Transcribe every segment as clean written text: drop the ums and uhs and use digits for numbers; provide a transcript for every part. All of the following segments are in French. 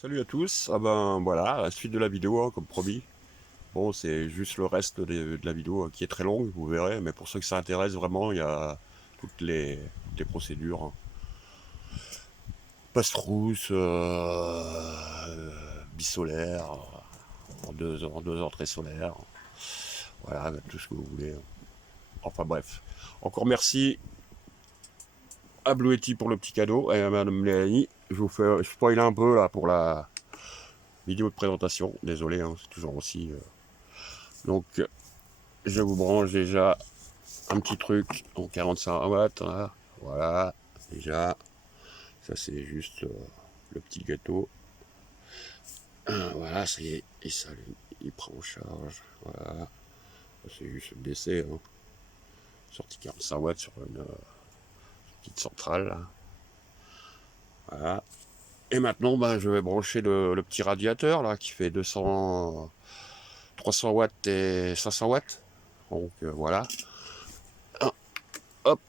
Salut à tous, ah ben voilà, la suite de la vidéo, hein, comme promis. Bon, c'est juste le reste de la vidéo qui est très longue, vous verrez, mais pour ceux que ça intéresse vraiment, il y a toutes les procédures, hein. Passe-trousse, bisolaire, en deux entrées solaires, voilà, tout ce que vous voulez. Enfin bref. Encore merci à Bluetti pour le petit cadeau, et à Madame Léanie. Je spoil un peu là pour la vidéo de présentation, désolé, hein, c'est toujours aussi... Donc je vous branche déjà un petit truc en 45 watts, hein. Voilà, déjà, ça c'est juste le petit gâteau. Voilà, ça y est, il s'allume, il prend en charge, voilà, c'est juste le DC, hein. Sortie 45 watts sur une petite centrale, là. Voilà. Et maintenant, ben, je vais brancher le petit radiateur, là, qui fait 200, 300 watts et 500 watts. Donc voilà. Ah, hop.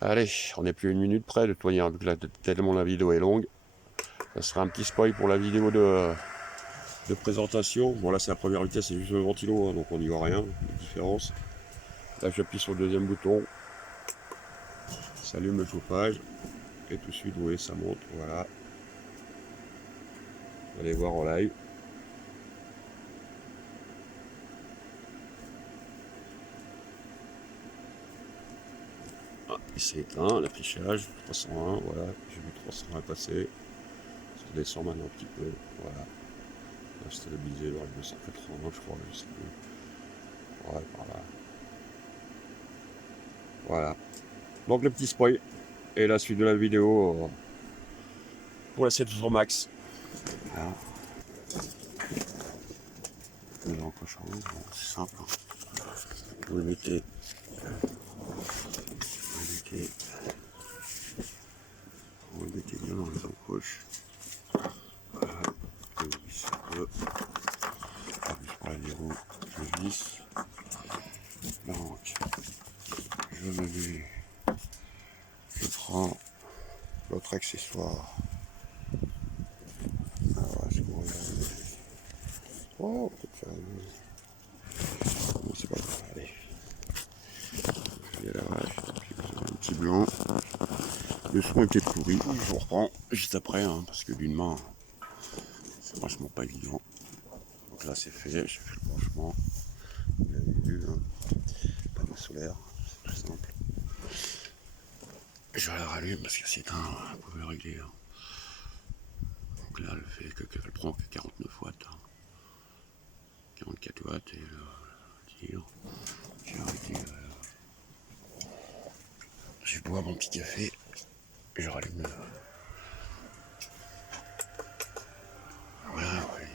Allez, on n'est plus une minute près de toute manière, tellement la vidéo est longue. Ça sera un petit spoil pour la vidéo de présentation. Bon là c'est la première vitesse, c'est juste le ventilo, hein, donc on n'y voit rien, de différence. Là j'appuie sur le deuxième bouton, ça allume le chauffage, et tout de suite vous voyez ça monte, voilà. Vous allez voir en live. Ah, il s'est éteint, l'affichage, 301, voilà, j'ai vu 301 passer. Ça descend maintenant un petit peu, voilà. Là stabilisé vers les 280 je crois, je sais plus. Ouais, par là. Voilà. Donc le petit spoil. Et la suite de la vidéo pour la 700 max. Voilà. Les encoches en haut, bon, c'est simple, hein. Vous le mettez, vous le mettez bien dans les encoches. Voilà. Je glisse un peu. Je prends la verrou, je glisse. Donc, je me mets, je prends l'autre accessoire. Alors, est-ce qu'on va... Oh, peut-être faire une... Non, c'est pas grave, allez. Il y a la vache, j'ai besoin d'un petit blanc. Le son était pourri, je vous reprends juste après, hein, parce que d'une main, c'est franchement pas évident. Donc là c'est fait, j'ai fait le branchement. Vous l'avez vu, hein, panneau solaire, c'est tout simple. Je la rallume parce que c'est éteint, vous pouvez le régler, hein. Donc là elle prend que 49 watts, hein. 44 watts et le tir. J'ai arrêté, je vais boire mon petit café, je rallume le... Voilà, ouais.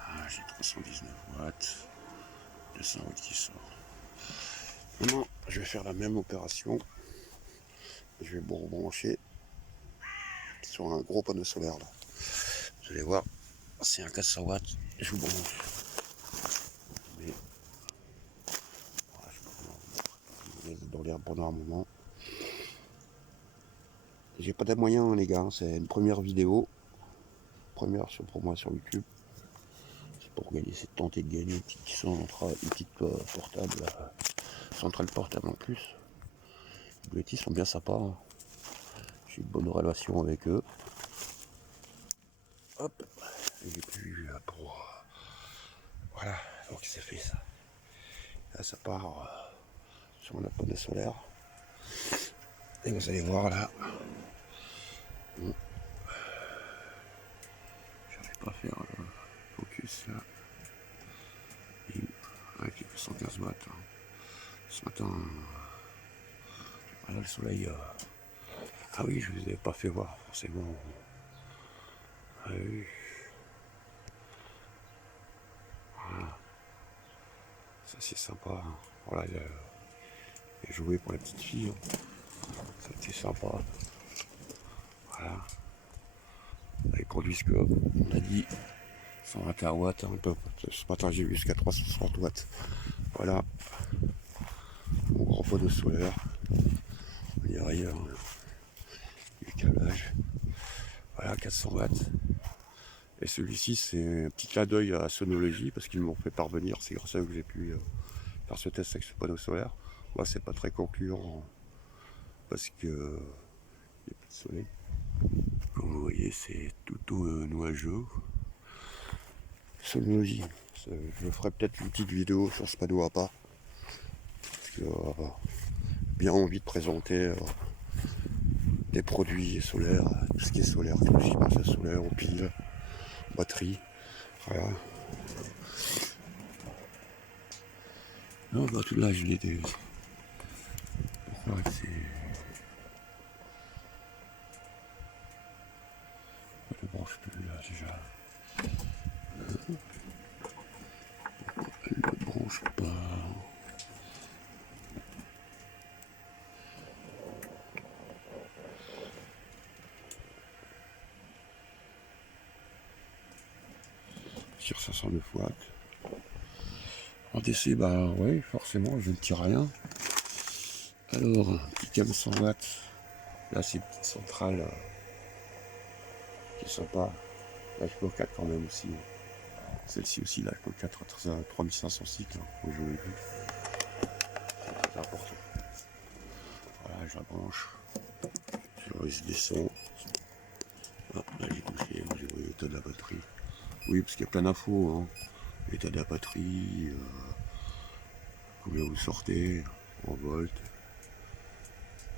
Ah, j'ai 319 watts, 200 watts qui sort. Maintenant, je vais faire la même opération. Je vais vous rebrancher sur un gros panneau solaire là. Vous allez voir, c'est un 400 watts. Je vous branche. Mais voilà, je vais dans l'air pendant un moment. J'ai pas de moyens les gars, c'est une première vidéo. Première pour moi sur YouTube. C'est pour gagner, c'est de tenter de gagner une petite portable, centrale portable en plus. Les Bluetooth sont bien sympas, hein. J'ai une bonne relation avec eux. Hop, j'ai plus pour... Voilà, donc c'est fait ça. Là ça part sur mon panneau solaire. Et vous allez voir là. J'arrive pas à faire le focus là. Avec les 115 watts. Hein. Ce matin, voilà le soleil. Ah oui, je vous avais pas fait voir forcément. Ah oui. Voilà. Ça c'est sympa. Hein. Voilà, il a joué pour la petite fille. Hein. Ça a été sympa. Voilà. Ils conduisent que, on a dit, 121 watts. Hein. Ce matin j'ai vu jusqu'à 360 watts. Voilà. Mon gros panneau solaire. On y arrive. décalage. Voilà, 400 watts. Et celui-ci, c'est un petit clin d'œil à Sonology, parce qu'ils m'ont fait parvenir, c'est grâce à eux que j'ai pu faire ce test avec ce panneau solaire. Moi, c'est pas très concluant, parce que il n'y a pas de soleil. Comme vous voyez, c'est tout nuageux. Sonology. Je ferai peut-être une petite vidéo sur ce panneau à part. Parce que bien envie de présenter des produits solaires, tout ce qui est solaire, tout ce qui passe à solaire, aux piles, batterie. Voilà. Non, bah tout là, je l'ai des. Pourquoi c'est. Elle ne branche plus là déjà. Elle ne branche pas. Sur 509 watts. En DC, bah oui, forcément, je ne tire rien. Alors, petit cam 100 watts. Là, c'est une petite centrale qui est sympa. L'HPO 4 quand même aussi. Celle-ci aussi, l'HPO 4 à 3500 cycles. Hein, je l'ai vu. C'est très important. Voilà, je la branche. Je USB 100. Ah, là, j'ai touché, j'ai vu l'état de la batterie. Oui, parce qu'il y a plein d'infos. Hein. L'état de la batterie, combien vous sortez en volts.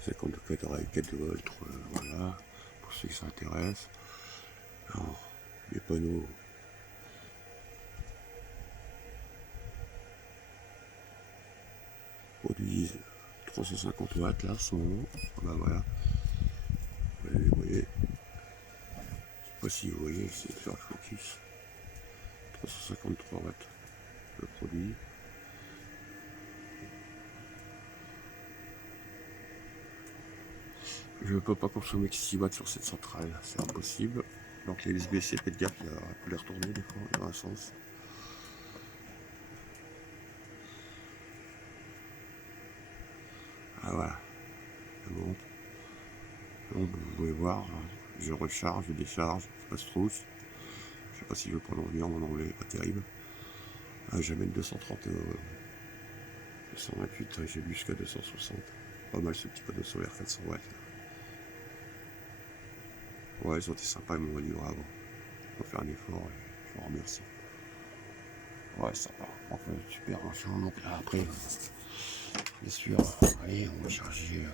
54,4 volts, voilà, pour ceux qui s'intéressent. Alors, les panneaux. Produisent 350 watts là, sont bons. Bah voilà. Vous voyez. Je sais pas si vous voyez, c'est de faire le focus. 353 watts le produit. Je ne peux pas consommer que 6 watts sur cette centrale, c'est impossible. Donc les USB-C, faites gaffe, il faut les retourner des fois, dans un sens. Ah voilà, ça monte. Donc vous pouvez voir, je recharge, je décharge, je passe trousse. Je sais pas si je vais prolonger, mon anglais est pas terrible. Ah, je vais mettre 230, 228, j'ai vu jusqu'à 260. Pas mal ce petit panneau solaire 400 watts. Ouais, ils ont été sympas, ils m'ont livré avant. On va faire un effort et je vous remercie. Ouais, sympa. Enfin, super, hein, donc là, après, bien sûr, allez, on va charger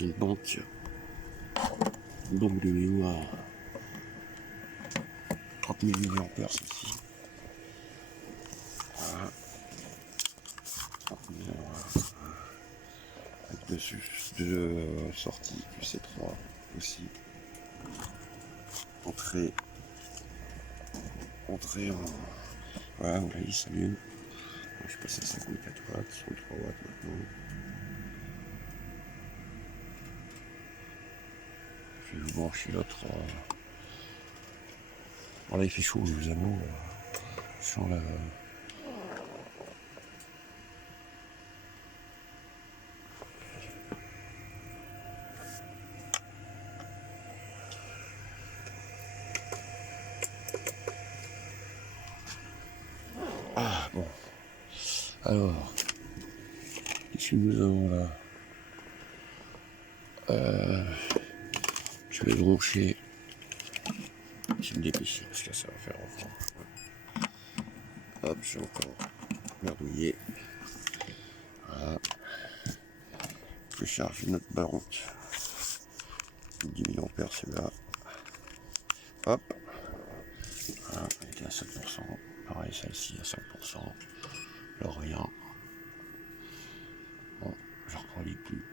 une banque de mémoire 30 000 mAh celle-ci. Voilà. 30 000 avec deux sorties QC3 aussi. Entrée en. Voilà, vous voyez, il s'allume. Je suis passé à 54 watts, 63 watts maintenant. Je vais vous brancher l'autre. Bon, là il fait chaud, je vous avoue. Je sens la. Ah bon. Alors, qu'est-ce que nous avons là? Je vais brancher. Je vais me dépêcher parce que ça va faire encore. Hop, j'ai encore merdouillé. Voilà. Je charge une autre barante. 10 000 ampères celui-là. Hop. Voilà, elle était à 5%. Pareil, celle-ci à 5%. Le rien. Bon, je reproduis plus.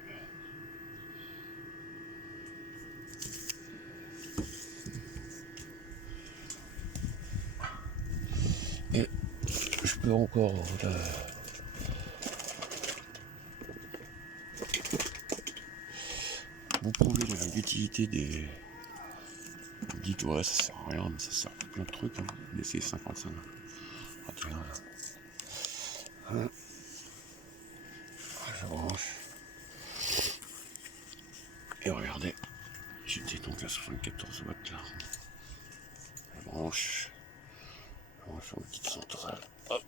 Et je peux encore vous prouver l'utilité des. Vous me dites, ouais, ça sert à rien, mais ça sert à plein de trucs. Hein. Mais c'est 55. Ah, tiens, là. Voilà. Je branche. Et regardez, j'étais donc à 74 watts là. La branche en petite centrale. Hop.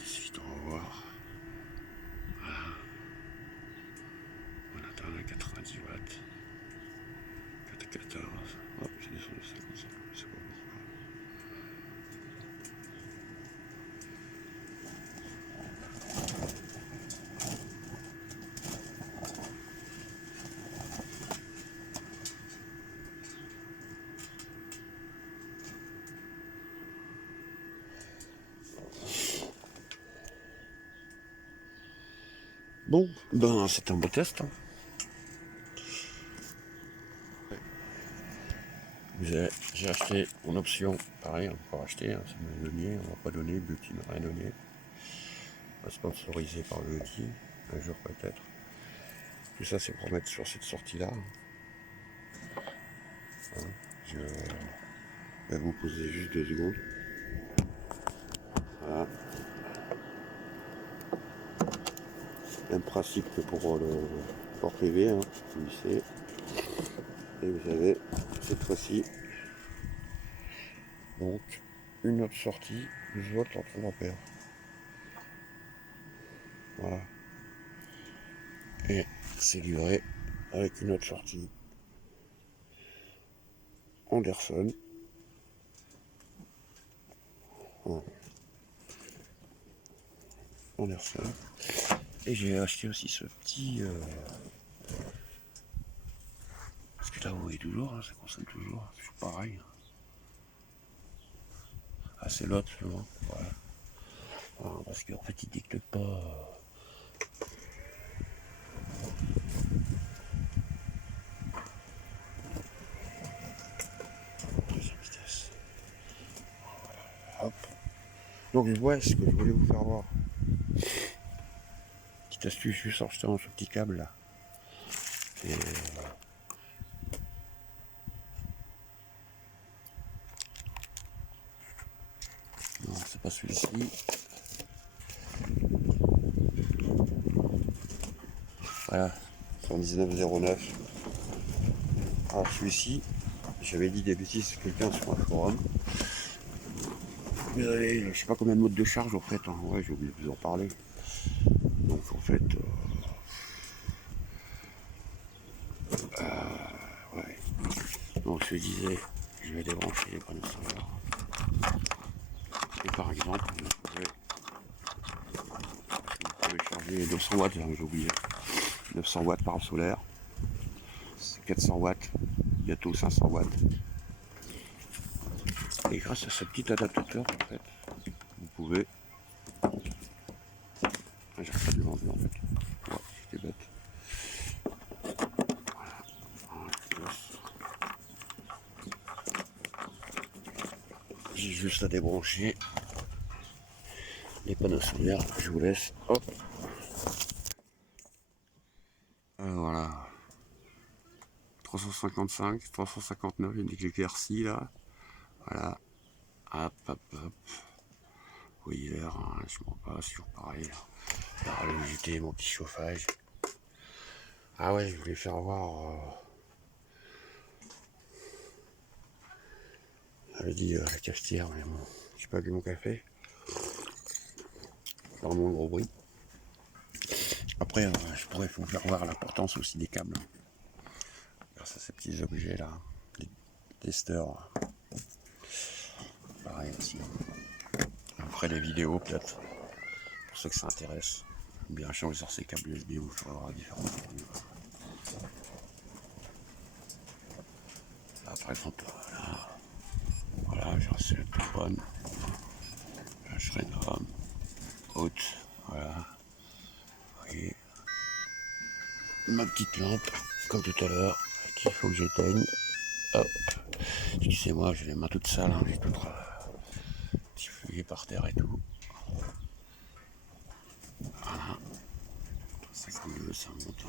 Ici, on va voir. Voilà. On atteint les 90 watts. 14. Hop, c'est descendu 55. Je sais pas pourquoi. Bon, ben c'est un beau test. Hein. J'ai acheté en option, pareil, on peut acheter, hein, ça m'a donné, on va pas donner, Beauty m'a rien donné. On va sponsoriser par Beauty, un jour peut-être. Tout ça c'est pour mettre sur cette sortie-là. Hein. Je vais vous poser juste 2 secondes. Voilà. Même principe que pour le port PV, hein, vous lissez. Et vous avez cette fois-ci donc une autre sortie 12 volts en 30 ampères. Voilà. Et c'est livré avec une autre sortie Anderson. Voilà. Anderson. Et j'ai acheté aussi ce petit. Parce que là, vous voyez toujours, hein, ça consomme toujours. C'est toujours pareil. Ah, c'est l'autre, seulement. Voilà. Voilà, parce qu'en fait, il dicte pas. Deuxième vitesse. Hop. Donc, ouais, ce que je voulais vous faire voir. Petite astuce, juste en jetant ce petit câble là. Et non, c'est pas celui-ci. Voilà, 119,09. Alors celui-ci, j'avais dit des bêtises à quelqu'un sur un forum. Vous avez, je sais pas combien de modes de charge en fait. Hein. Ouais, j'ai oublié de vous en parler. Donc en fait, ouais. Donc je disais, je vais débrancher les panneaux solaires. Et par exemple, vous pouvez charger 900 watts, hein, j'ai oublié. 900 watts par solaire. C'est 400 watts, bientôt 500 watts. Et grâce à ce petit adaptateur, en fait, vous pouvez. Ah, j'ai pas demandé en fait. Ouais, j'étais bête. J'ai juste à débrancher les panneaux solaires. Je vous laisse. Hop. Voilà. 355, 359, il y a des éclaircies là. Voilà. Hop, hop, hop. Vous voyez l'air, hein, je m'en passe, toujours pareil. La luminosité, mon petit chauffage. Ah ouais, je voulais faire voir. J'avais dit la cafetière, mais bon, j'ai pas bu mon café. Vraiment un gros bruit. Après, je pourrais vous faire voir l'importance aussi des câbles. Grâce à ces petits objets là, des testeurs. Pareil aussi. Après les vidéos peut-être, pour ceux que ça intéresse. Bien changer sur ces câbles USB, vous ferez différents. Par exemple, voilà, j'ai reçu le téléphone. Là, je serai une femme haute, voilà. Vous voyez, ma petite lampe, comme tout à l'heure, qu'il faut que j'éteigne. Hop. Excusez-moi, j'ai les mains toutes sales, hein, j'ai tout petit feuillet par terre et tout. Voilà. 52, ça monte.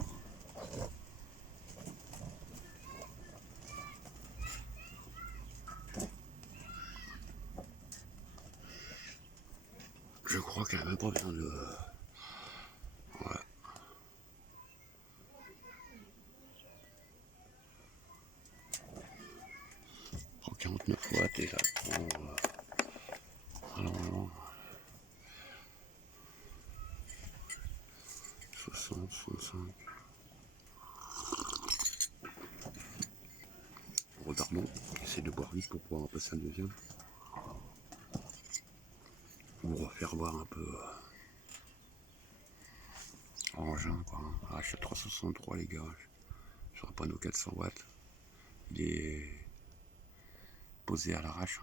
Je crois qu'elle n'a même pas besoin de. Ouais. déjà. Bon, alors, 60, 65. Regardons, essayer de boire vite pour pouvoir en passer un deuxième. On va faire voir un peu engin quoi. Ah, je suis à 363 les gars. Sur un panneau 400 watts. Il est posé à l'arrache.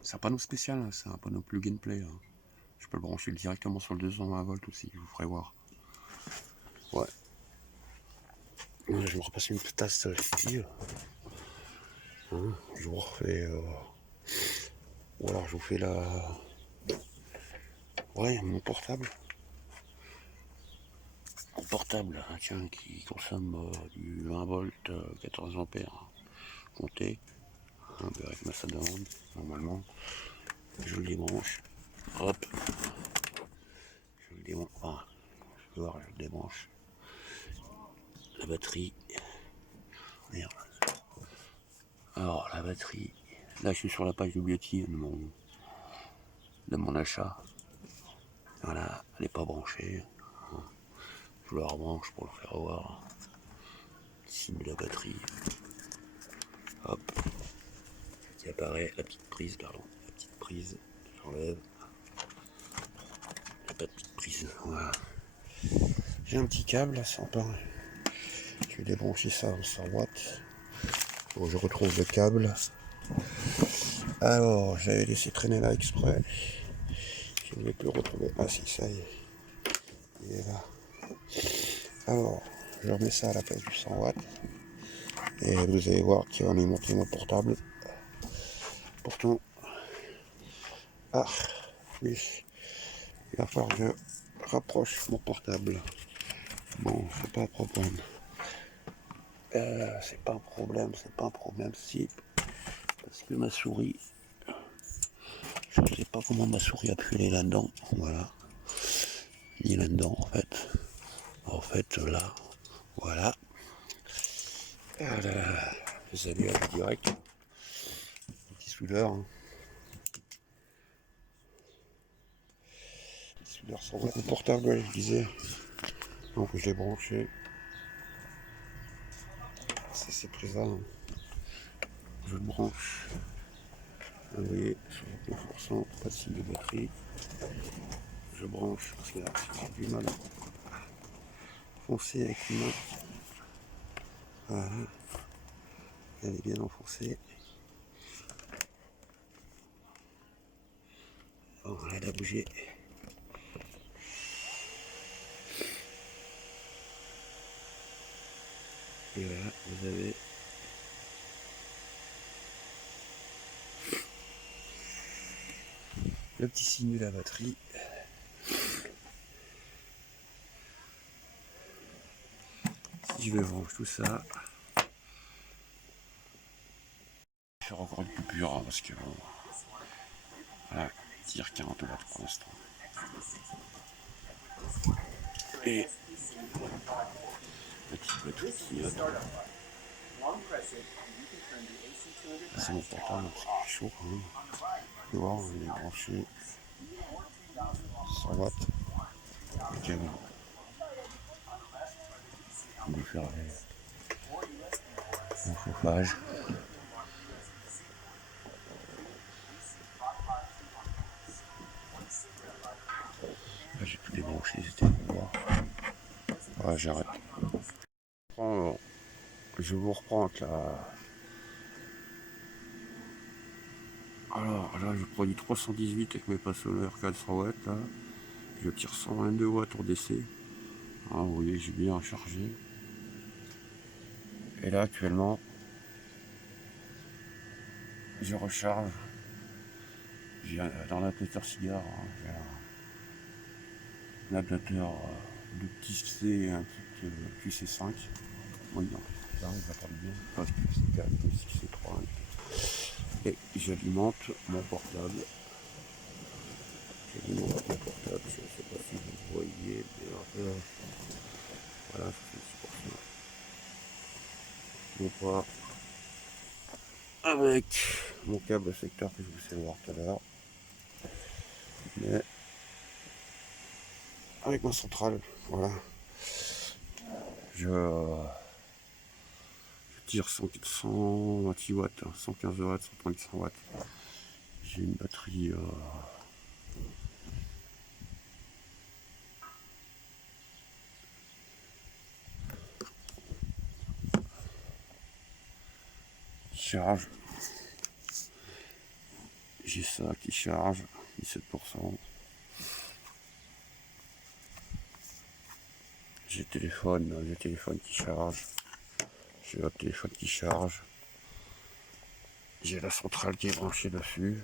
C'est un panneau spécial, hein. C'est un panneau plug and play. Hein. Je peux le brancher directement sur le 220 volts aussi, je vous ferai voir. Ouais. Je vais me repasser une petite tasse fictive. Hein, je vous refais. Ou alors je vous fais la. Ouais, mon portable. Mon portable, hein, tiens, qui consomme du 20 volts, 14 ampères. Compté. Hein, avec ma salle de ronde, normalement. Je le débranche. Hop. Je le débranche. Enfin, je vais voir, je le débranche. La batterie. Merde. Alors, la batterie. Là, je suis sur la page bibliothèque de mon achat. Voilà, elle n'est pas branchée. Je la rebranche pour le faire voir. Signe de la batterie. Hop. Qui apparaît la petite prise, pardon. La petite prise. J'enlève. Il n'y a pas de petite prise. Voilà. J'ai un petit câble là, sympa. Je vais débrancher ça en 100 watts. Bon, je retrouve le câble. Alors, j'avais laissé traîner là exprès. Je ne vais plus le retrouver. Ah si, ça y est. Il est là. Alors, je remets ça à la place du 100 watts. Et vous allez voir qu'il va m'alimenter mon portable. Pourtant, ah, oui, il va falloir que je rapproche mon portable. Bon, c'est pas un problème. C'est pas un problème, si. Parce que ma souris, je ne sais pas comment ma souris a pu aller là-dedans. Voilà. Ni là-dedans, en fait. En fait, là, voilà. Voilà. Les allumages direct. Petit soudeur. Hein. Petit soudeur sans le portable, je disais. Donc je l'ai branché. C'est ces prises-là. Hein. Je le branche. Vous voyez, sur 9%, pas de signe de batterie. Je branche, parce que là, j'ai du mal à foncer avec une main. Voilà. Elle est bien enfoncée. Bon, elle a bougé. Et voilà, vous avez le petit signe de la batterie. Si je vais brancher tout ça, je vais faire encore une coupure hein, parce que bon, voilà, tire 40 watts pour l'instant. Et petite batterie qui c'est mon portable parce qu'il est chaud quand même. Vous pouvez voir, on est branché 100 watts. Le câble. On va faire le chauffage. Là, j'ai tout débranché, c'était pour voir. Voilà, j'arrête. Je vous reprends là. Alors là, je produis 318 avec mes passonneurs 400 watts là. Je tire 122 watts en DC. Ah, vous voyez, j'ai bien rechargé. Et là, actuellement, je recharge. J'ai dans l'adaptateur cigare, hein, j'ai un adaptateur de petit C et un petit QC5. Oui, non, ça il va pas bien. Pas QC4, QC3. Et j'alimente mon portable. J'alimente mon portable, je ne sais pas si vous voyez, mais voilà, ça fait 6%. Non pas avec mon câble secteur que je vous ai voir tout à l'heure. Mais avec ma centrale, voilà. Je tire 120 watts, 115 watts, 100 watts. J'ai une batterie qui charge. J'ai ça qui charge, 17%. J'ai le téléphone qui charge. J'ai l'autre téléphone qui charge. J'ai la centrale qui est branchée dessus.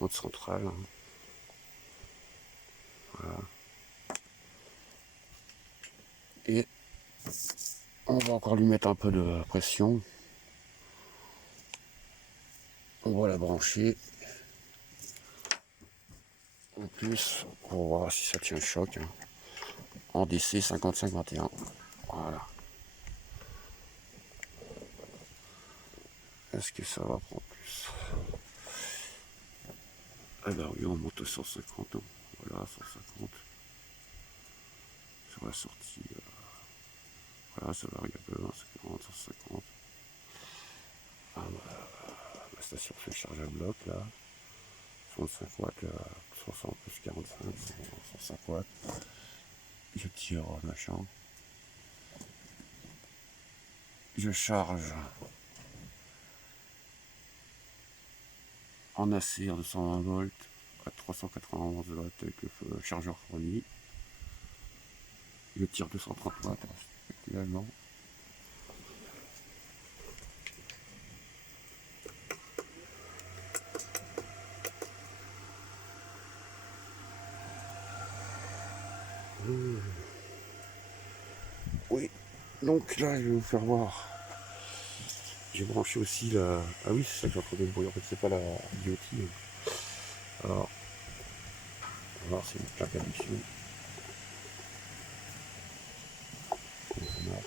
Notre centrale. Hein. Voilà. Et on va encore lui mettre un peu de pression. On va la brancher. En plus, pour voir si ça tient le choc. Hein. En DC 5521. Voilà. Est-ce que ça va prendre plus? Ah bah oui, on monte à 150. Hein. Voilà, 150. Sur la sortie. Voilà, ça varie un peu. 140, 150. Ah bah, la station fait charge à bloc là. 65 watts, 60 plus 45, 105 watts. Je tire machin. Je charge en AC de 120 volts à 391 watts avec le chargeur fourni. Je tire 230 watts actuellement. Oui, donc là je vais vous faire voir. J'ai branché aussi la. Ah oui, c'est ça que j'ai entendu le bruit. En fait, c'est pas la IoT. Alors, on va voir si c'est une plaque à dessus. Comment ça marche.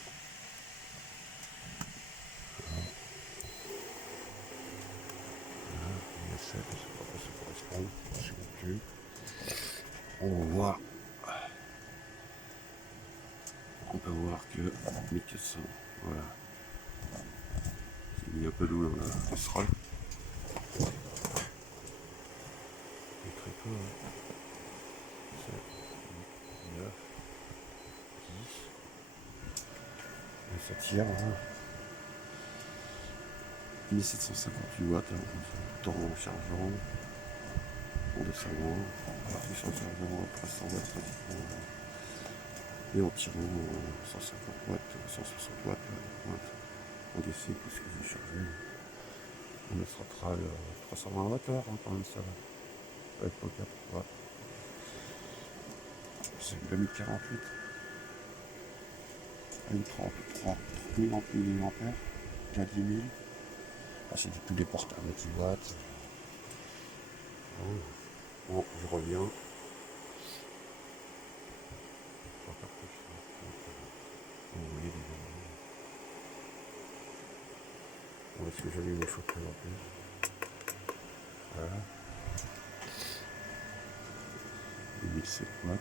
Voilà, 7, je sais pas à quoi ça correspond. Je sais plus. On voit. On peut voir que 1400. Voilà. J'ai mis un peu d'eau dans la casserole. Et très peu. 7, 8, 9, 10. Et ça tire. Hein. 1758 watts. Hein, tout en chargeant. En descendant. Plus en chargeant. 300 watts pratiquement. Et en tirant 150 watts, 160 watts. En DC, plus que j'ai chargé. On centrale 320 watts hein, quand même ça va. Avec le cap. Ouais. C'est une 2048. Une 30 000 ampères. Déjà 10 000. Ah, c'est du tout des portes à 10 watts. Bon, je reviens. Vous voyez des bon, est-ce que j'allume les chauffeurs en plus? Voilà. 1007 watts.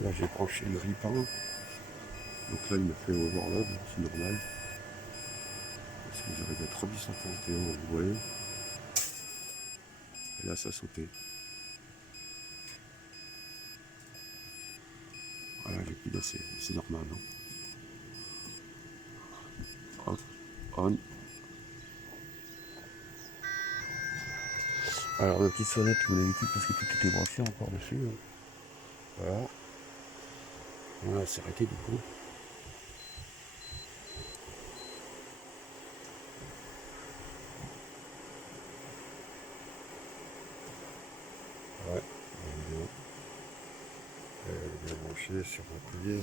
Là j'ai branché le ripin. Donc là il me fait overload, c'est normal. Parce que j'arrive à 3841, vous voyez. Et là ça a sauté. Voilà, j'ai plus d'assez, c'est normal. Hein. Off, on. Alors ma petite sonnette comme d'habitude parce que tout était branché encore dessus. Hein. Voilà. Voilà, c'est arrêté du coup. Ouais, elle est bien branchée sur un collier.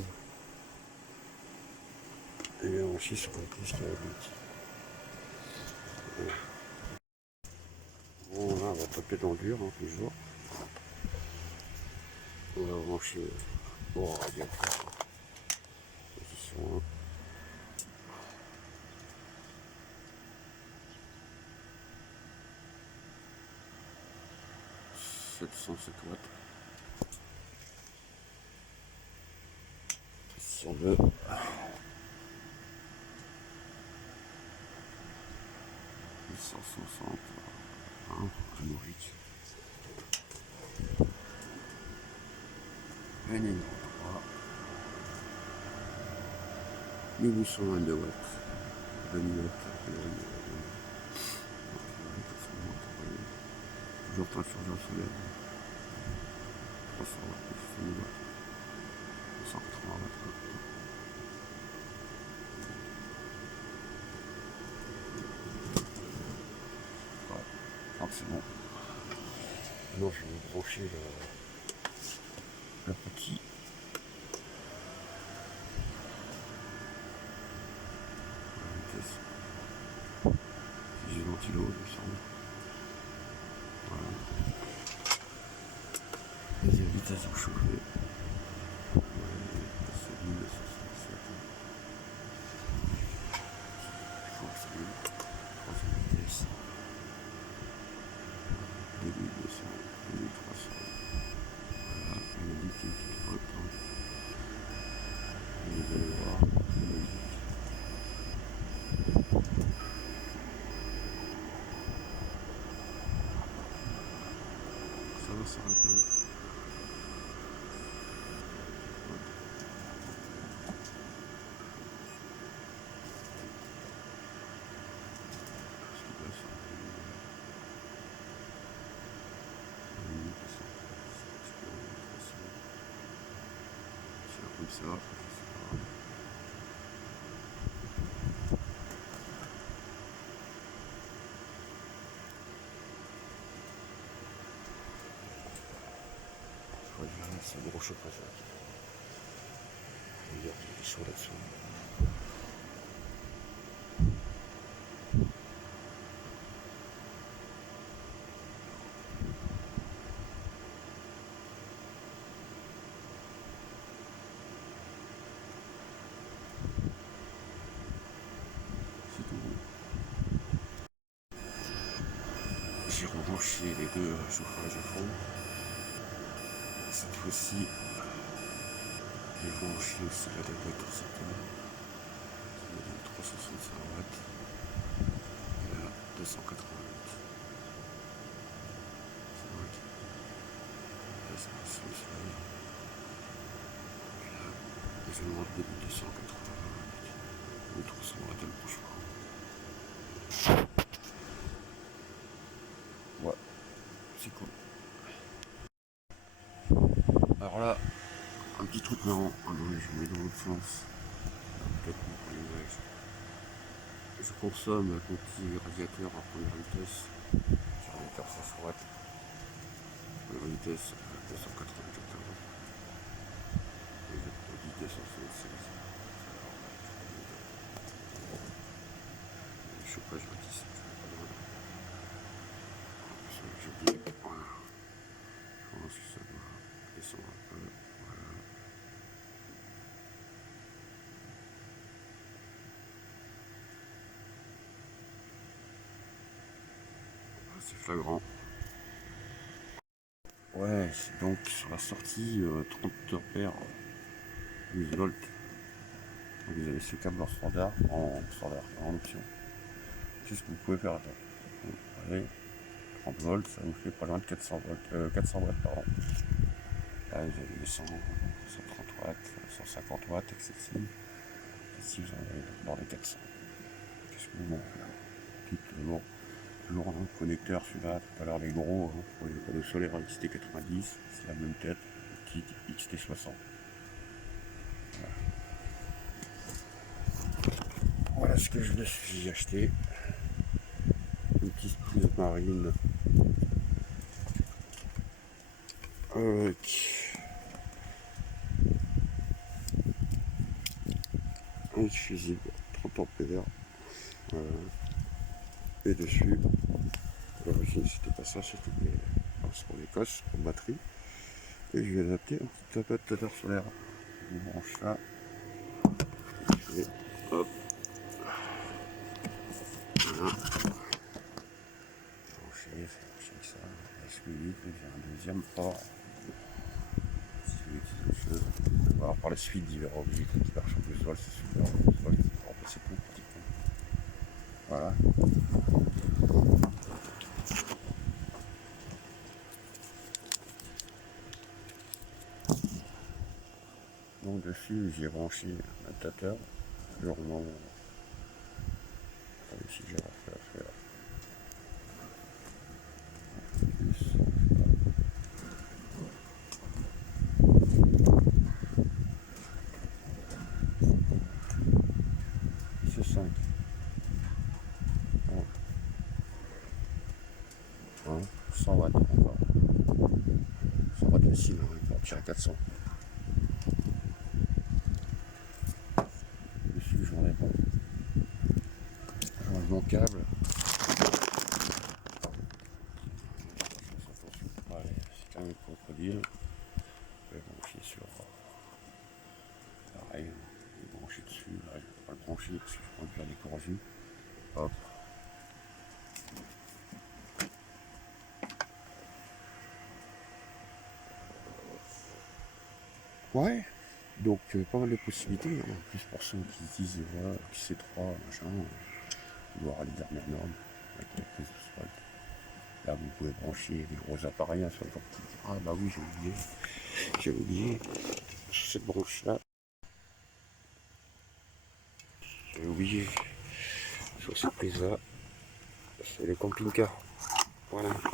Elle est bien branchée sur un piste à la butte. Bon là on va taper dans le dur hein, toujours. On va brancher Bon, radiateur. Position 1. 707 watts. Position 2. 1160. Amorique. Un numéro 3. 1822 watts. 20 watts. Toujours pas de chargeur solaire. 300 watts. 100 watts. 180 watts. Ah, c'est bon. Maintenant, je vais brancher le petit. J'ai le ventilo, il me semble. Voilà. Deuxième vitesse au chauffé. C'est 1967. Je crois que c'est lui. Troisième vitesse. 2200, 2300. Voilà, il m'a dit qu'il y a une petite faute. Et vous allez voir, c'est magique. Ça va s'arrêter. Comme ça, je sais pas. Je regarde, c'est un gros chauffage. Il y a des choses là-dessus. C'est tout bon. J'ai rebranché les deux chauffages à fond. Cette fois-ci, j'ai branché aussi l'adaptateur certains. Ça me donne 365 watts. Et là, 288. C'est vrai que là, ça passe le soleil. Et là, les aliments de 288. Ou 300 watts le prochain. Ouais, c'est cool. Alors là, un petit truc marrant. Ah non, je mets dans l'autre sens. Peut-être pour l'image. Je consomme un petit radiateur à première vitesse. Radiateur 500 watts. Première vitesse 294. Et je produis 276. Le chauffage gratis. J'ai dit, voilà. Je pense que ça doit descendre un peu. Voilà. C'est flagrant. Ouais, donc sur la sortie 30 ampères 12 volts. Donc vous avez ce câble en standard, en option. C'est ce que vous pouvez faire. Vous voyez, 30 volts, ça nous fait pas loin de 400 volts, 400 watts par an. Là, vous avez les 130 watts, 150 watts, etc. Ici, vous en avez dans les 400. Qu'est-ce que vous voulez faire? Bon, toujours un connecteur, celui-là, tout à l'heure les gros, hein, pour les panneaux solaires XT90, c'est la même tête, le petit XT60. Voilà ce que je me suis acheté. Une petite prise marine avec un fusible 30 ampères. Voilà. Et dessus, à l'origine c'était pas ça, c'était pour l'Écosse, pour batterie. Et je vais adapter un petit adaptateur solaire. On branche ça. Et hop. Voilà. Branché, c'est branché avec ça. H8, j'ai un deuxième port. Alors, par la suite, divers objets qui marchent en plus vol, c'est super. Le vol, c'est remplacer tout pratiquement. Voilà. Donc dessus, j'ai branché un adaptateur. Sûrement, si j'ai fait à faire. Plus, c'est 5. Bon. Hein, 100 watts encore. 100 watts facile, hein, il peut en tirer 400. Dessus, j'enlève mon câble. C'est quand même une crocodile. Je vais brancher sur. Pareil, je vais brancher dessus. Là, je ne vais pas le brancher parce que je peux faire des corrosions. Hop. Ouais, donc pas mal de possibilités. Hein. En plus, pour ceux qui se disent, voilà, qui c'est 3, machin, voir les dernières normes avec la prise de spot. Là, vous pouvez brancher des gros appareils hein, sur le portique. Ah, bah oui, j'ai oublié cette branche-là. J'ai oublié sur cette prise-là. C'est les camping-cars. Voilà. Ah,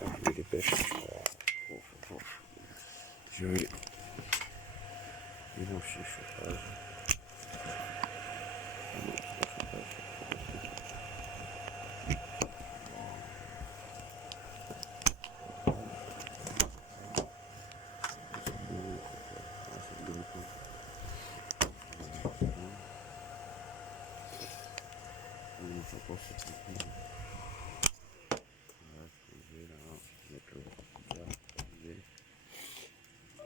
je me dépêche. Je vais brancher le chauffage.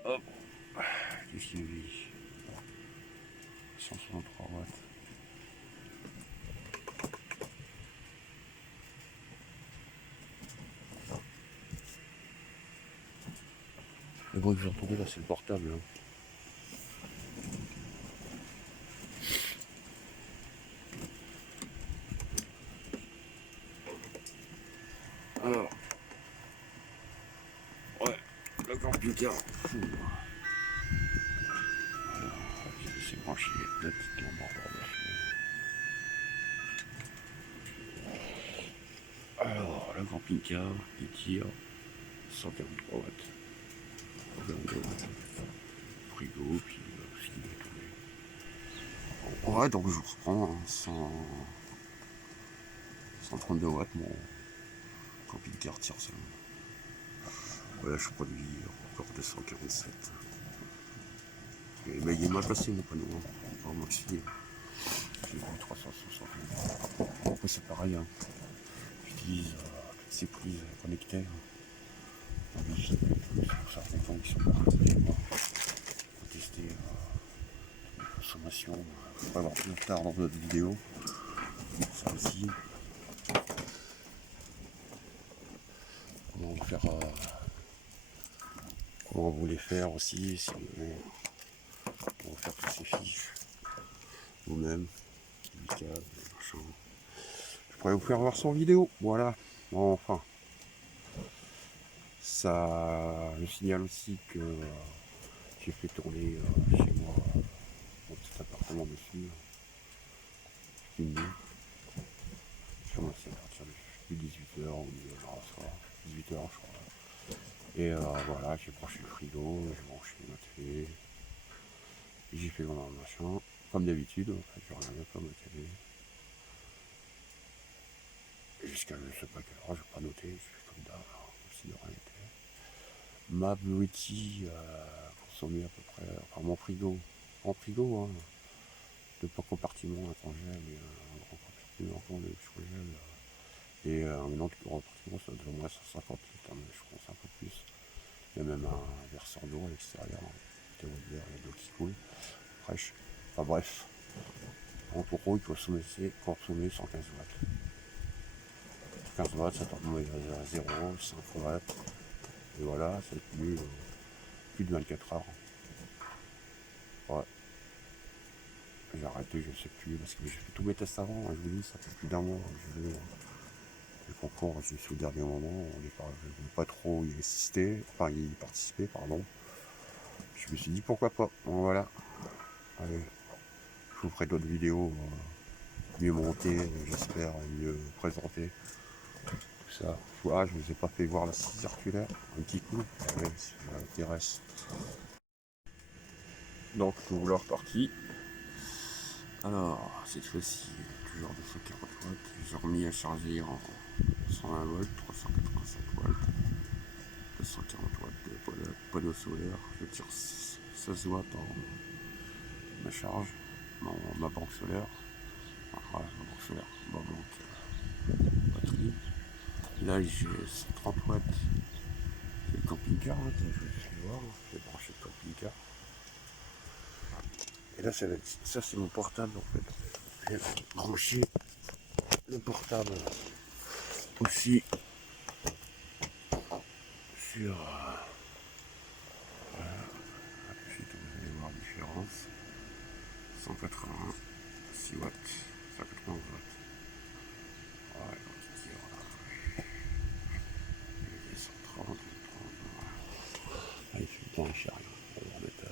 Hop, du suivi. 163 watts. Le bruit que vous entendez là, c'est le portable. Hein. Alors, ouais, le camping-car. J'ai laissé brancher la petite lampe en bord de. Alors, le camping-car, il tire 143 watts. 22 watts. Frigo, puis ce qui doit tourner. Ouais, donc je reprends hein, 132 watts, mon camping-car tire seulement. Voilà, je produis encore 247. Et ben, il est mal placé mon panneau, hein. Pas maxi. J'ai vu 360. Après c'est pareil, hein. J'utilise toutes ces prises connectées. C'est pour ça qu'ils sont partis chez moi. Pour tester la consommation. Il faut pas avoir plus de retard dans notre vidéo. Ça aussi. Comment faire comment vous les faire aussi si vous voulez. On va faire toutes ces fiches vous-même. Je pourrais vous faire voir son vidéo. Voilà. Bon, enfin. Ça me signale aussi que j'ai fait tourner chez moi mon petit appartement dessus. Une nuit. J'ai commencé à partir de 18h ou 18h je crois. Et voilà, j'ai branché le frigo, j'ai branché ma télé. Et j'ai fait mon machin. Comme d'habitude, en fait, je regardais pas ma télé. Jusqu'à je sais pas quelle heure, je n'ai pas noté, je fais comme d'hab, si de rien n'était. Ma Bluetooth consommé à peu près, enfin mon frigo, en frigo, hein, deux pas compartiment, un congèle et un grand compartiment pour le surgel. Et un autre compartiment, ça doit au moins 150 litres, hein, mais je pense un peu plus. Il y a même un verseur d'eau à l'extérieur. théorie, il y a de l'eau qui coule, fraîche. Enfin bref, en gros, il faut consommer 115 watts. 15 watts, ça tombe à 0, 5 watts. Et voilà, c'est plus de 24 heures. Ouais. J'ai arrêté, je sais plus, parce que j'ai fait tous mes tests avant, je vous dis, ça fait plus d'un mois. Le concours, j'ai fait au dernier moment, je ne voulais pas trop y participer, pardon. Je me suis dit pourquoi pas. Bon, voilà. Allez, je vous ferai d'autres vidéos mieux montées, j'espère, mieux présentées. Tout ça. Voilà, je ne vous ai pas fait voir la scie circulaire, un petit coup, ouais, si ça m'intéresse. Donc nous voilà repartis. Alors, cette fois-ci, toujours 240 watts, j'ai remis à charger en 120 volts, 385 volts, 240 watts de panneau solaire, je tire 16 watts en ma charge, ma banque solaire, enfin, ma banque solaire, ma banque batterie. Là j'ai 130 watts, c'est le camping-car, hein, je vais voir, j'ai branché le camping-car. Et là ça c'est mon portable en fait. J'ai branché le portable aussi sur ensuite vous allez voir la différence. 186 watts, 191 watts. Ouais, donc il tire 130, 130. Ah, il fait le temps, il fait rien. On va remettre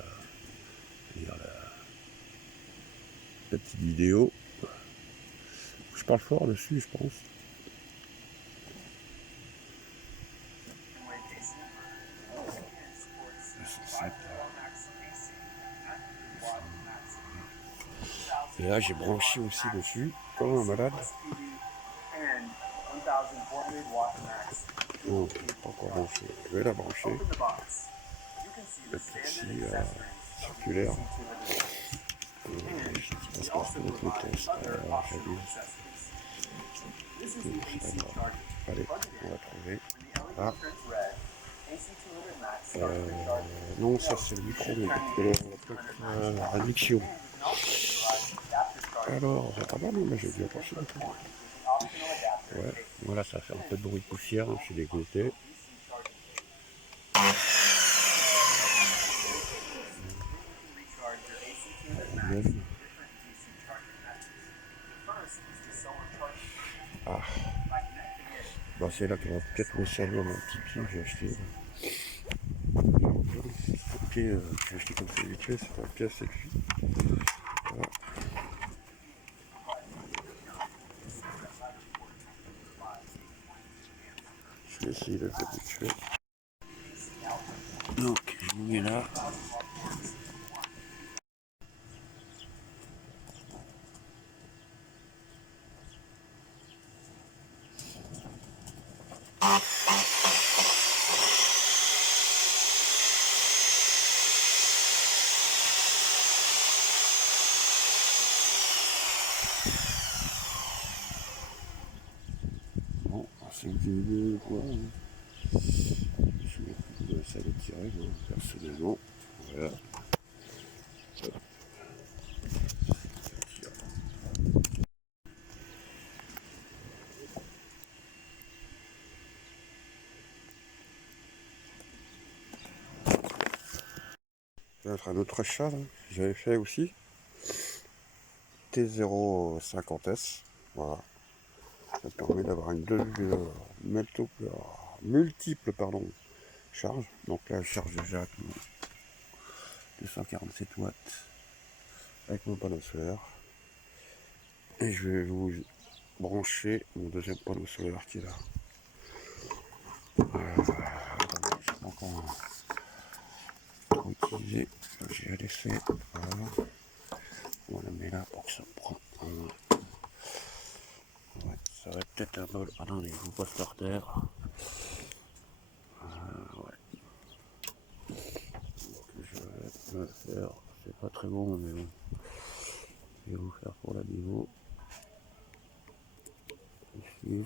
la petite vidéo. Je parle fort dessus, je pense. Et là, j'ai branché aussi dessus, comme un malade. Oh, pas encore branché. Je vais la brancher. La petite scie circulaire. Je passe par contre le test. Alors, j'allume. Allez, on va trouver. Ah. Non, ça c'est le micro, mais la réduction. Alors, ah bah non, mais j'ai bien pensé. Ouais, voilà, ça fait un peu de bruit de poussière, je suis dégoûté. Ah, bah c'est là qu'on va peut-être me servir mon petit pied que j'ai acheté. Le pied que j'ai acheté comme ça vite fait, c'est un pied assez cuit. Voilà. Je vais essayer de le habituer. Donc, je vous mets là. Bon, c'est une vidéo quoi. Je vais ça le tirer, moi, personnellement. Voilà. Ça va être un autre achat là. J'avais fait aussi. T050S. Voilà. Ça permet d'avoir une multiple charge. Donc là, je charge déjà avec 247 watts avec mon panneau solaire. Et je vais vous brancher mon deuxième panneau solaire qui est là. Attendez, je sais pas encore trop utilisé. J'ai laissé. Voilà. On la met là pour que ça prenne. Ouais, ça va peut-être un peu. Attendez, je vous passe par terre. Ouais. Donc je vais me faire. C'est pas très bon, mais bon. Je vais vous faire pour la niveau. Ici.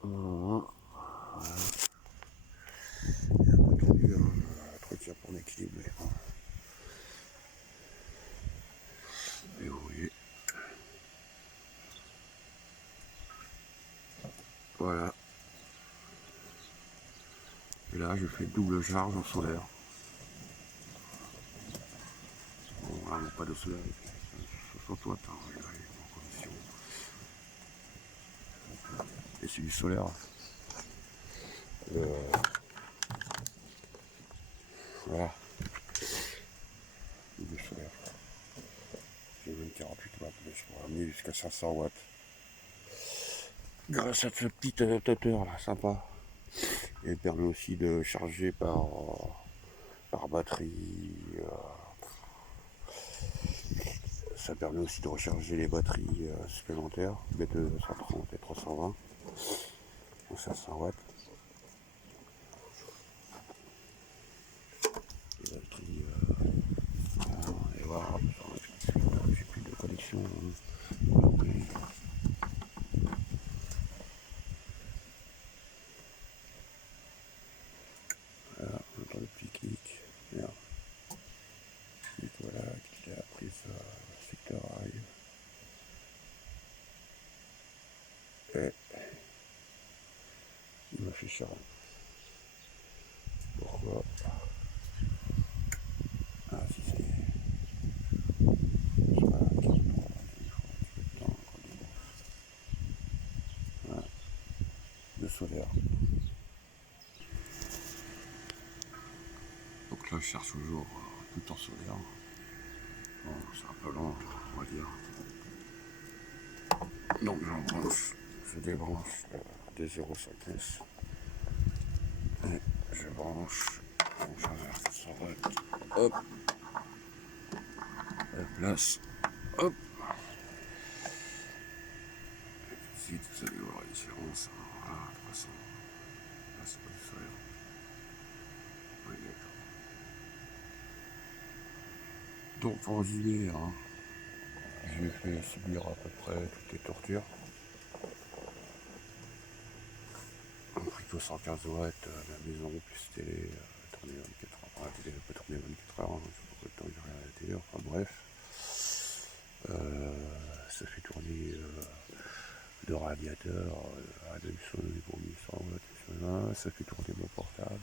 Voilà. Il est un peu tendu, hein. Le truc, il n'y a pas Voilà. Et là, je fais double charge en solaire. Bon, là, non, pas de solaire. Surtout, attends, en condition. Et c'est du solaire. Voilà. Du solaire. J'ai 48 watts, mais je pourrais amener jusqu'à 500 watts. Grâce à ce petit adaptateur là, sympa. Et il permet aussi de charger par batterie. Ça permet aussi de recharger les batteries supplémentaires, B230 et 320, ou 500 watts. Les batteries, et voilà, j'ai plus de connexion. Voilà, on entend le petit clic. Merde. Et voilà, qui a pris ça, secteur arrive. Et il m'a fait charger. Pourquoi? Ah, si c'est. Voilà, le solaire. Donc là, je cherche toujours tout en solaire. Bon, c'est un peu lent, on va dire. Donc j'en branche, je débranche des 0,5S. Et je branche, j'inverse ça, hop, la place, hop. Et tout de suite, vous allez voir la différence. Voilà, 300. Là, c'est pas du solaire. Oui, d'accord. Donc, pour résumer, hein, je lui ai fait subir à peu près toutes les tortures. Un frigo 115 watts, la maison plus télé, tourner 24 heures. La télé peut tourner 24 heures, hein, je sais pas combien de temps il regarde la télé, enfin bref. Ça fait tourner le radiateur à 200 pour 1100 watts, ça fait tourner mon portable.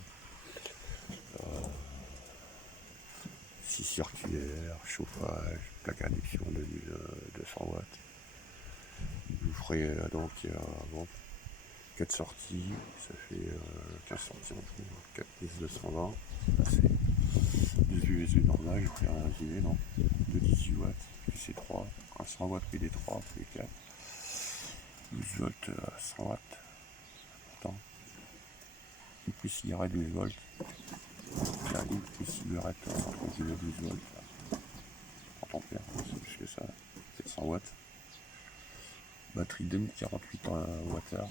6 circulaires, chauffage, plaque à induction de 200 watts. Je vous ferai donc bon, 4 sorties, ça fait 15 sorties en tout, 4 prises 220. C'est 2 USB normales, je ferai un USB non, de 18 watts, puis c'est 3, un 100 watts PD3, puis 4. 12 volts à 100 watts. Pourtant, une prise cigarette 12 volts. Là, une prise cigarette entre 12 volts. 30 ampères, c'est plus que ça. C'est 100 watts. Batterie 2048 Wh,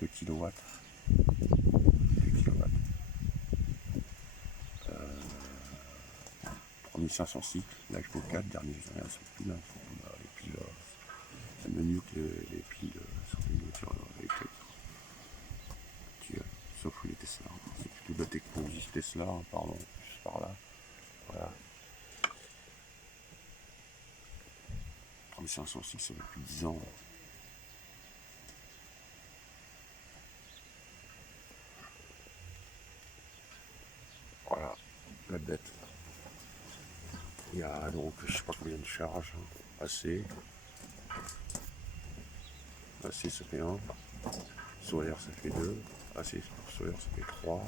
2 kW. 2 kW. 3500 cycles. Là, je peux 4, dernier génération de piles. Les piles, c'est mieux que les piles sur les voitures électriques. Sauf les Tesla. C'est plutôt de la technologie Tesla, pardon, juste par là. Voilà. 3506, ça fait plus de 10 ans. Voilà, la bête. Il y a donc, je sais pas combien de charges. AC. AC, ça fait 1. Solaire, ça fait 2. AC pour solaire, ça fait 3.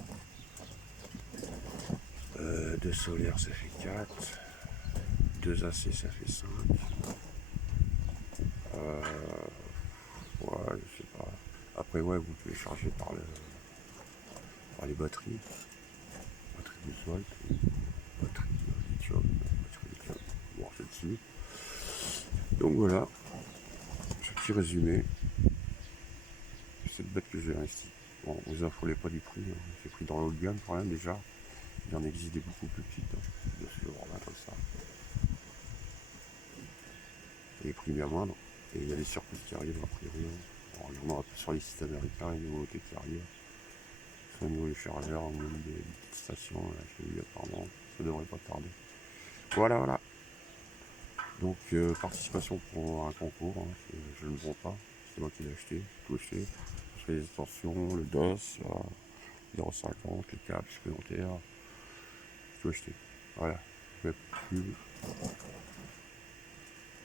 2 solaire, ça fait 4. 2 AC, ça fait 5. Ouais, je sais pas. Après, ouais, vous pouvez charger par les batteries. Batterie 12 volts, batterie lithium, bon, c'est dessus. Donc voilà, ce petit résumé. Cette bête que j'ai investi. Bon, vous affolez pas du prix, hein. J'ai pris dans l'haut de gamme quand même déjà. Il en existe des beaucoup plus petites, hein. De ce genre comme ça. Et les prix bien moindres. Et il y a des surprises qui arrivent a priori. En regardant un peu sur les sites américains, il y a des nouveautés qui arrivent. Soit au niveau des chargeurs, au niveau des petites stations, là, j'ai vu apparemment, ça devrait pas tarder. Voilà, voilà. Donc participation pour un concours, hein. Je ne le vends pas, c'est moi qui l'ai acheté, tout acheté. fais les extensions, le DOS, 0,50, les câbles supplémentaires, tout acheter. Voilà, je vais plus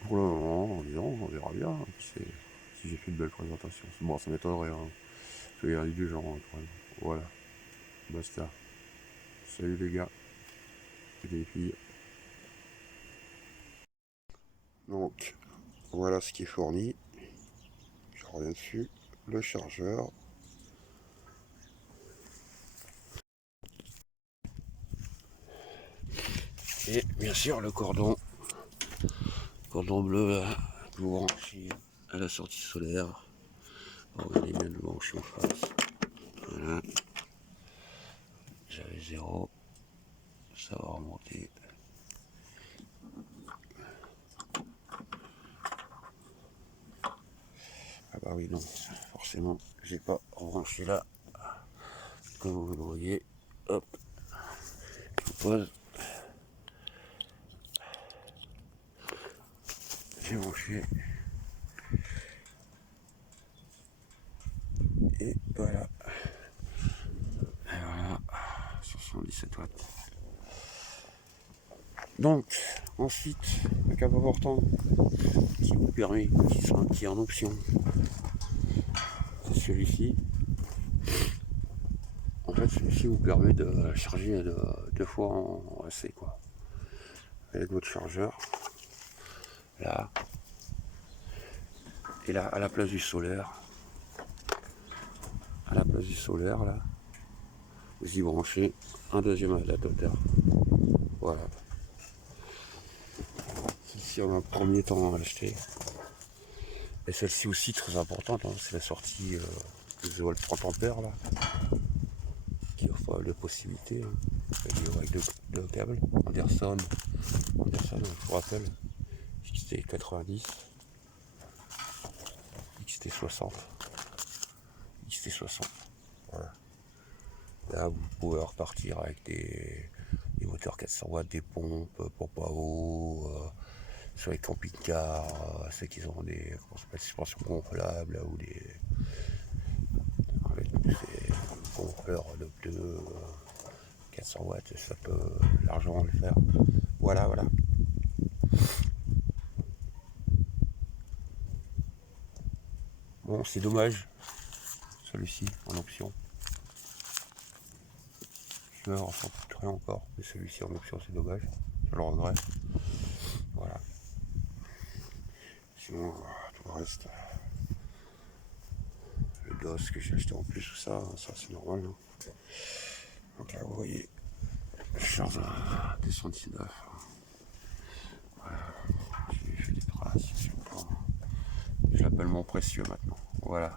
pour le moment, en disant, on verra bien si j'ai fait de belles présentations. Bon, ça m'étonnerait, hein. Il y a du genre, hein, quand même. Voilà, basta. Salut les gars et les filles. Donc, voilà ce qui est fourni. Je reviens dessus. Le chargeur. Et bien sûr le cordon bleu là, que vous branchez à la sortie solaire. Regardez bien le brancher en face. Voilà. J'avais 0. Ça va remonter. Ah bah oui non, forcément j'ai pas rebranché là. Comme vous le voyez. Hop. Je pose. J'ai branché. Et voilà. Et voilà. 77 watts. Donc, ensuite, un câble important qui vous permet, qui est en option, c'est celui-ci. En fait, celui-ci vous permet de charger deux fois en AC, quoi. Avec votre chargeur, là, et là, à la place du solaire, là, vous y branchez un deuxième adaptateur. Voilà. Celle-ci, on a un premier temps à l'acheter. Et celle-ci aussi, très importante, hein, c'est la sortie de volt 30 ampères, là, qui offre de possibilités, hein, avec deux câbles. Anderson, je vous rappelle, XT 90, XT 60, XT 60. Voilà. Là, vous pouvez repartir avec des moteurs 400 watts, des pompes, pompe à eau, sur les camping-cars, ceux qui ont des suspensions gonflables, là, ou des avec ces gonfleurs de pneus 400 watts, ça peut largement le faire. Voilà. Bon, c'est dommage, celui-ci en option. Je me ressens très encore, mais celui-ci en option, c'est dommage. Je le regrette. Voilà. Sinon, tout le reste, le DOS que j'ai acheté en plus, tout ça c'est normal. Hein. Donc là, vous voyez, je charge à 219. Voilà. J'ai fait des traces. Je l'appelle mon précieux maintenant. Voilà.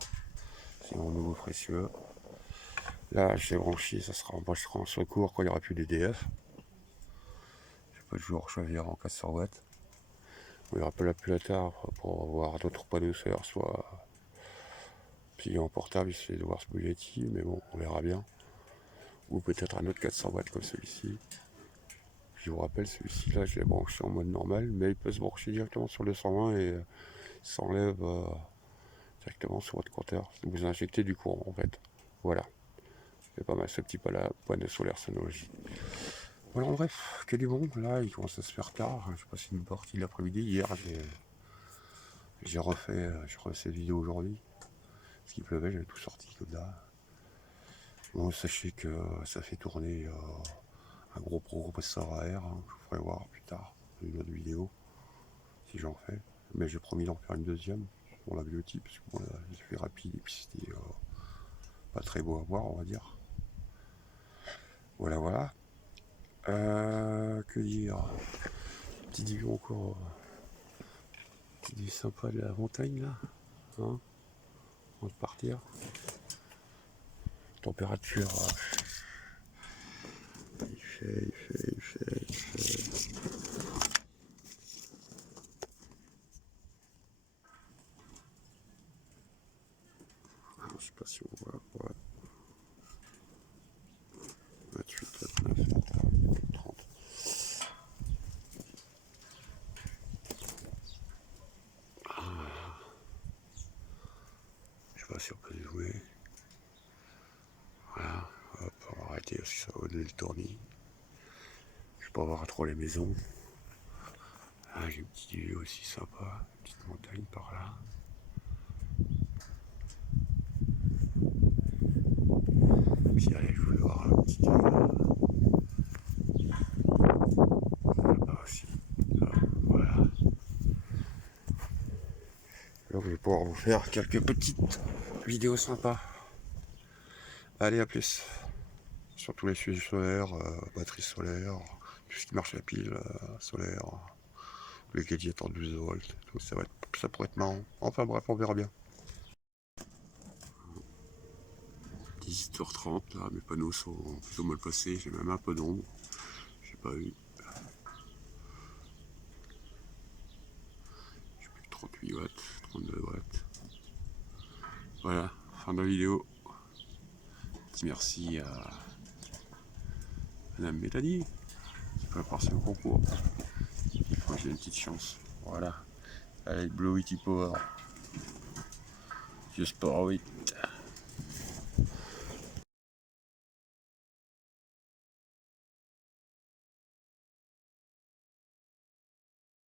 C'est mon nouveau précieux. Là, je l'ai branché, ça sera en secours quand il n'y aura plus d'EDF. Je peux toujours choisir en 400 watts. Il n'y aura pas la plus tard pour avoir d'autres panneaux solaires, soit puis en portable, il se fait de voir ce Bugatti, mais bon, on verra bien. Ou peut-être un autre 400 watts comme celui-ci. Je vous rappelle, celui-ci là, je l'ai branché en mode normal, mais il peut se brancher directement sur le 220 et s'enlève directement sur votre compteur. Vous injectez du courant en fait. Voilà. C'est pas mal ce petit panneau solaire Synology. Voilà, en bref, que du bon. Là, il commence à se faire tard. J'ai passé une partie de l'après-midi. Hier, j'ai refait cette vidéo aujourd'hui. Parce qu'il pleuvait, j'avais tout sorti comme ça. Bon, sachez que ça fait tourner un gros processeur à air. Hein. Je vous ferai voir plus tard une autre vidéo si j'en fais. Mais j'ai promis d'en faire une deuxième pour la biotype. Parce que bon, là, j'ai fait rapide et puis c'était pas très beau à voir, on va dire. Voilà. Que dire? Petite vue encore. Petite vue sympa de la montagne là. Hein, avant de partir. Température. Il fait. Je sais pas si on voit. Ouais. 28, 29, 30. Je sais pas si on peut zoomer. Voilà, hop, on va arrêter parce que ça va donner le tournis. Je vais pas voir trop les maisons. Ah, j'ai une petite vue aussi sympa, une petite montagne par là. Puis allez, je voulais voir un petit là-bas aussi. Ah, voilà. Donc je vais pouvoir vous faire quelques petites vidéos sympas. Allez, à plus. Sur tous les sujets solaires, batterie solaire, tout ce qui marche à pile solaire, les gadgets en 12 volts, tout ça pourrait être marrant. Enfin bref, on verra bien. 18h30 là, mes panneaux sont plutôt mal passés, j'ai même un peu d'ombre, j'ai pas eu. J'ai plus que 38 watts, 32 watts. Voilà, fin de la vidéo. Petit merci à Madame Mélanie qui prépare ce concours. Moi j'ai une petite chance. Voilà. Allez, Blow It Power. Just Power It.